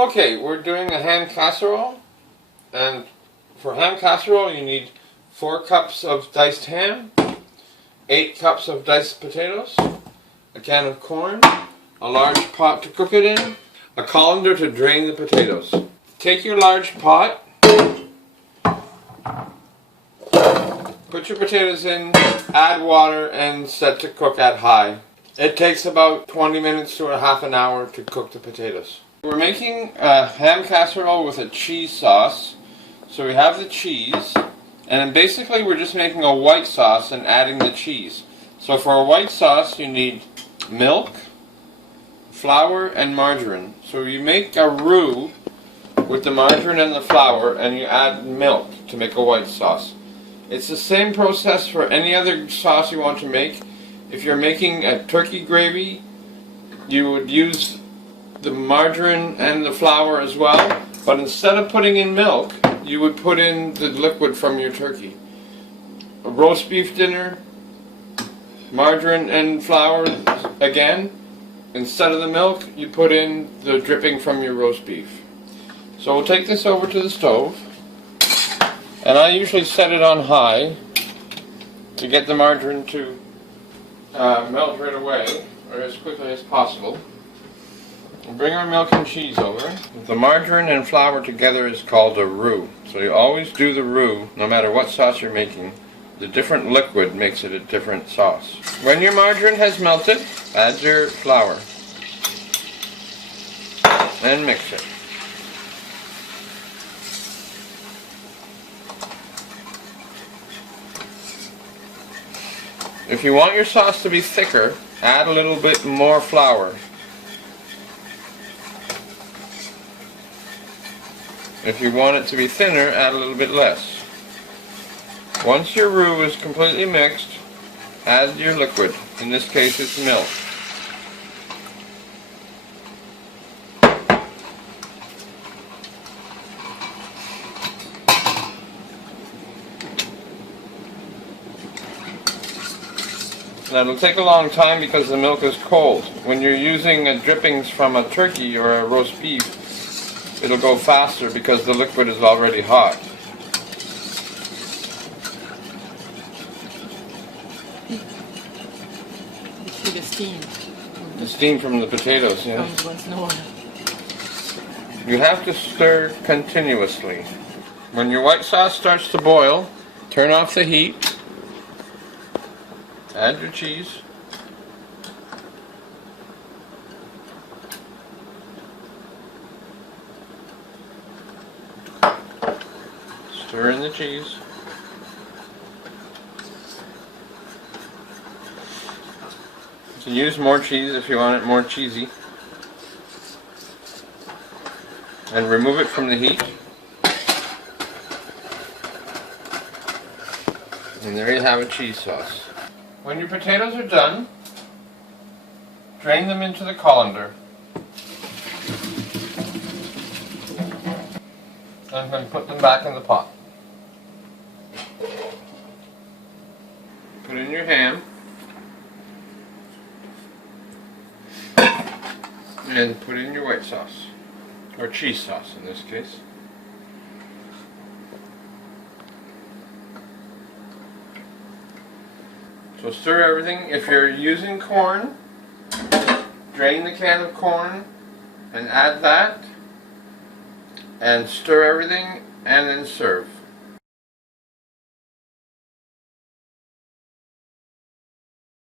Okay, we're doing a ham casserole, and for ham casserole you need 4 cups of diced ham, 8 cups of diced potatoes, a can of corn, a large pot to cook it in, a colander to drain the potatoes. Take your large pot, put your potatoes in, add water, and set to cook at high. It takes about 20 minutes to a half an hour to cook the potatoes. We're making a ham casserole with a cheese sauce. So we have the cheese, and basically we're just making a white sauce and adding the cheese. So for a white sauce you need milk, flour, and margarine. So you make a roux with the margarine and the flour, and you add milk to make a white sauce. It's the same process for any other sauce you want to make. If you're making a turkey gravy, you would use the margarine and the flour as well, but instead of putting in milk, you would put in the liquid from your turkey. A roast beef dinner, margarine and flour again. Instead of the milk, you put in the dripping from your roast beef. So we'll take this over to the stove, and I usually set it on high to get the margarine to melt right away, or as quickly as possible. We'll bring our milk and cheese over. The margarine and flour together is called a roux. So you always do the roux, no matter what sauce you're making. The different liquid makes it a different sauce. When your margarine has melted, add your flour and mix it. If you want your sauce to be thicker, add a little bit more flour. If you want it to be thinner, add a little bit less. Once your roux is completely mixed, add your liquid. In this case, it's milk. Now it'll take a long time because the milk is cold. When you're using drippings from a turkey or a roast beef, it'll go faster because the liquid is already hot. You see the steam. The steam from the potatoes, yeah. Comes once in a while. You have to stir continuously. When your white sauce starts to boil, turn off the heat, add your cheese, stir in the cheese, you can use more cheese if you want it more cheesy, and remove it from the heat, and there you have a cheese sauce. When your potatoes are done, drain them into the colander. And then put them back in the pot. Put in your ham. And put in your white sauce. Or cheese sauce in this case. So stir everything. If you're using corn, drain the can of corn and add that. And stir everything and then serve.